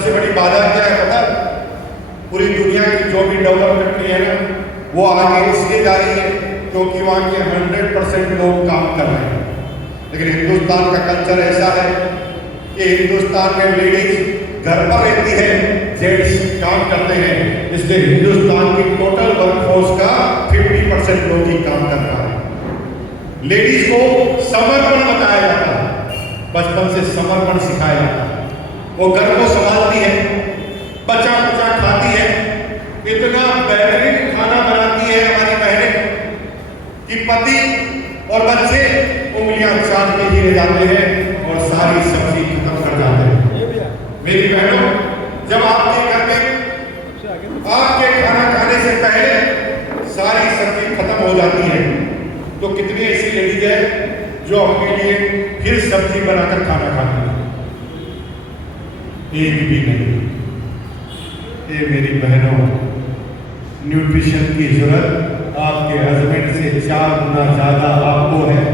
सबसे बड़ी बाधा क्या है पता? पूरी दुनिया की जो भी डेवलप कंट्री है ना, वो आगे इसलिए जा रही है क्योंकि वहाँ के 100% लोग काम कर रहे हैं। लेकिन हिंदुस्तान का कल्चर ऐसा है कि हिंदुस्तान में लेडीज घर पर रहती है, जेंट्स काम करते हैं, इसलिए हिंदुस्तान की टोटल वर्कफोर्स का 50% लोग ही काम कर रहा है। लेडीज को समर्पण बताया जाता है, बचपन से समर्पण सिखाया जाता है। वो घर को संभालती है, बचा कुचा खाती है, इतना बेहतरीन खाना बनाती है हमारी बहनें कि पति और बच्चे उंगलियां चाट के ही रह जाते हैं और सारी सब्जी खत्म कर जाते हैं। मेरी बहनों, जब आपके घर में आपके खाना खाने से पहले सारी सब्जी खत्म हो जाती है, तो कितनी ऐसी लेडीज है जो अपने लिए फिर सब्जी बनाकर खाना खाती है? एक भी नहीं। ये मेरी बहनों, न्यूट्रिशन की जरूरत आपके हस्बैंड से 4 गुना ज्यादा आपको है,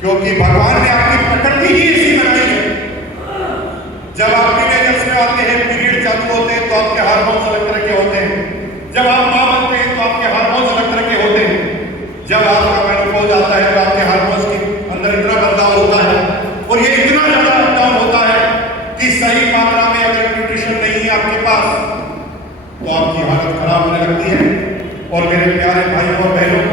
क्योंकि भगवान ने आपकी प्रकृति ही ऐसी बनाई है। जब आप टीनेजर्स में आते हैं, पीरियड चालू होते हैं, तो आपके हार्मोन्स अलग तरह के होते हैं। जब आप मां बनते हैं तो आपके हार्मोन्स अलग तरह के होते हैं। जब आपका मेनोपॉज आता है तो आपके हार्मोन्स के अंदर इतना बदलाव होता है, और ये इतना ज्यादा अपडाउन होता है कि सही मात्रा में अगर न्यूट्रिशन नहीं है आपके पास तो आपकी हालत खराब होने लगती है। और मेरे प्यारे भाइयों और बहनों,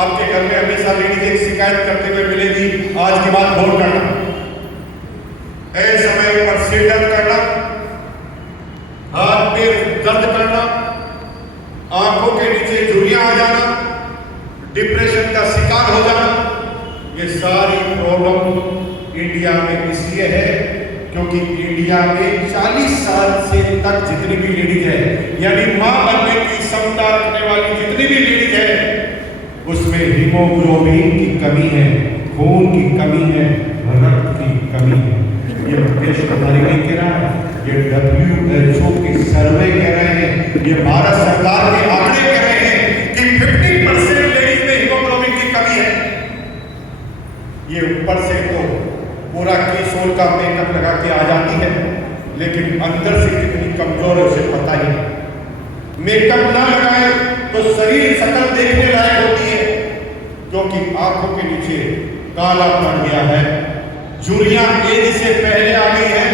आपके घर में हमेशा लेडीज एक शिकायत करते हुए मिलेगी, आज की बात नोट करना, समय पर सिर दर्द करना, हाथ पैर दर्द करना, आंखों के नीचे झुर्रियां आ जाना, डिप्रेशन का शिकार हो जाना। ये सारी प्रॉब्लम इंडिया में इसलिए है क्योंकि इंडिया में 40 साल से तक जितनी भी लेडीज है, यानी मां बनने की क्षमता रखने वाली जितनी भी लेडीज है, उसमें हीमोग्लोबिन की कमी है, खून की कमी है, रक्त की कमी है। ये देश हमारे नहीं कह रहा है, ये WHO के सर्वे कह रहे हैं, ये भारत सरकार के आंकड़े कह रहे हैं कि 50% लेडीज में हीमोग्लोबिन की कमी है। ये ऊपर से तो पूरा केसोल का मेकअप लगा के आ जाती है, लेकिन अंदर से कितनी कमजोर है उसे पता ही नहीं। मेकअप ना लगाए तो शरीर शकल देखने लायक होती है, क्योंकि आंखों के नीचे काला पड़ गया है, झुर्रियां एज से पहले आ गई है,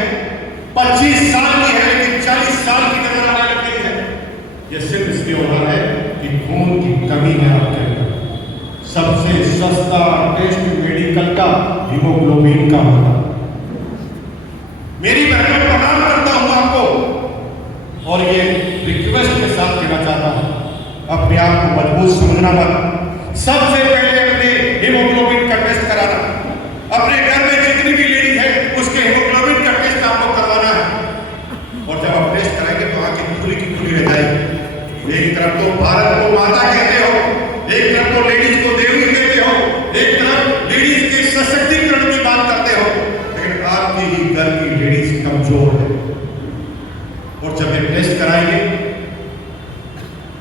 25 साल की है लेकिन 40 साल की नजर आने लग गई है। यह सिर्फ इसलिए हो रहा है कि खून की कमी है आपके अंदर। सबसे सस्ता टेस्ट मेडिकल का हीमोग्लोबिन का होता। मेरी बहनों, प्रणाम करता हूं आपको और ये रिक्वेस्ट के साथ कहना चाहता हूं, अपने आप को मजबूत समझना मत। सबसे पहले अपने हीमोग्लोबिन का टेस्ट कराना, अपने घर में जितनी भी लेडीज है उसके हीमोग्लोबिन का टेस्ट आपको करवाना है। और जब आप टेस्ट कराएंगे तो आंखें खुली की खुली रह जाएगी। एक तरफ तो भारत को माता कहते हो, एक तरफ तो लेडीज को देवी कहते हो, एक तरफ लेडीज के सशक्तिकरण की बात करते हो, लेकिन आपके ही घर की लेडीज कमजोर है। और जब ये टेस्ट कराएंगे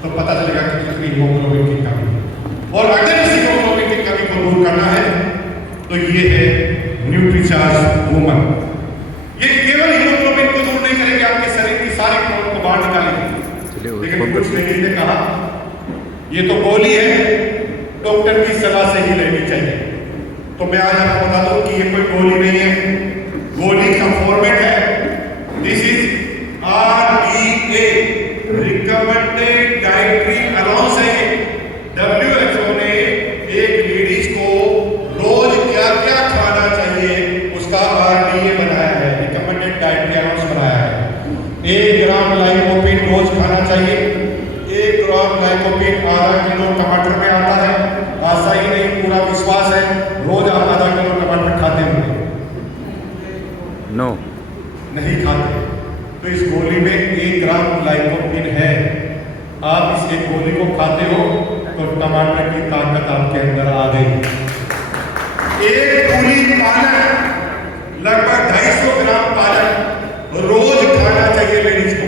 तो पता चलेगा कि कितनी हीमोग्लोबिन की कमी है। और अगर इस हीमोग्लोबिन की कमी को दूर करना है तो ये है न्यूट्रीचार्ज वुमन। ये केवल हीमोग्लोबिन को दूर नहीं करेंगे, आपके शरीर की सारी प्रॉब्लम को बाहर निकालेंगे। लेकिन कुछ लेडीज ने कहा ये तो गोली है, डॉक्टर की सलाह से ही लेनी चाहिए। तो मैं आज आपको बता दूं कि ये कोई गोली नहीं है, गोली का फॉर्मेट है, this is RDA, recommended dietary allowance है। WHO ने एक लेडीज को रोज क्या क्या खाना चाहिए उसका RDA बनाया है, रिकमेंडेड डाइटरी अलाउंस बनाया है। 1 ग्राम लाइकोपीन रोज खाना चाहिए। 1 ग्राम लाइकोपीन आधा किलो टमाटर में आता है। आशा ही नहीं, पूरा विश्वास है रोज आप आधा किलो टमाटर खाते होंगे। नो नहीं खाते, तो इस गोली में 1 ग्राम लाइकोपीन है। आप इस एक गोली को खाते हो तो टमाटर की ताकत आपके अंदर आ गई। एक पूरी पालक, लगभग 250 ग्राम पालक रोज खाना चाहिए लेडीज को।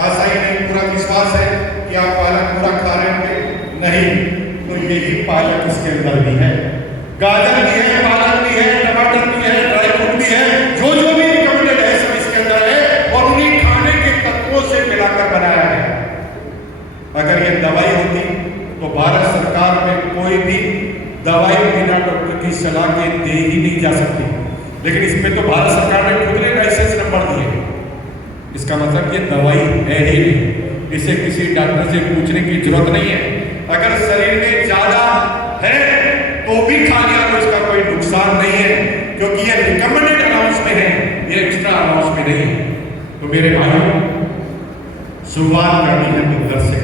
आशा ही नहीं, पूरा विश्वास है कि आप पालक पूरा खा रहे होंगे। नहीं, तो यही पालक इसके अंदर भी है, गाजर भी है, पालक भी है, टमाटर भी है, ड्राई फ्रूट भी है, जो जो भी रिकमेंडेड है सब इसके अंदर है। सरकार में कोई भी दवाई बिना डॉक्टर की सलाह के दे ही नहीं जा सकती, लेकिन इसमें तो भारत सरकार ने खुद ने लाइसेंस नंबर दिए। इसका मतलब ये दवाई है ही नहीं, इसे किसी डॉक्टर से पूछने की जरूरत नहीं है। अगर शरीर में ज्यादा है तो भी खा लिया तो इसका कोई नुकसान नहीं है, क्योंकि ये रिकमेंडेड अलाउंस में है, ये एक्स्ट्रा अलाउंस में नहीं है। तो मेरे भाइयों, शुरुआत करनी है तो घर से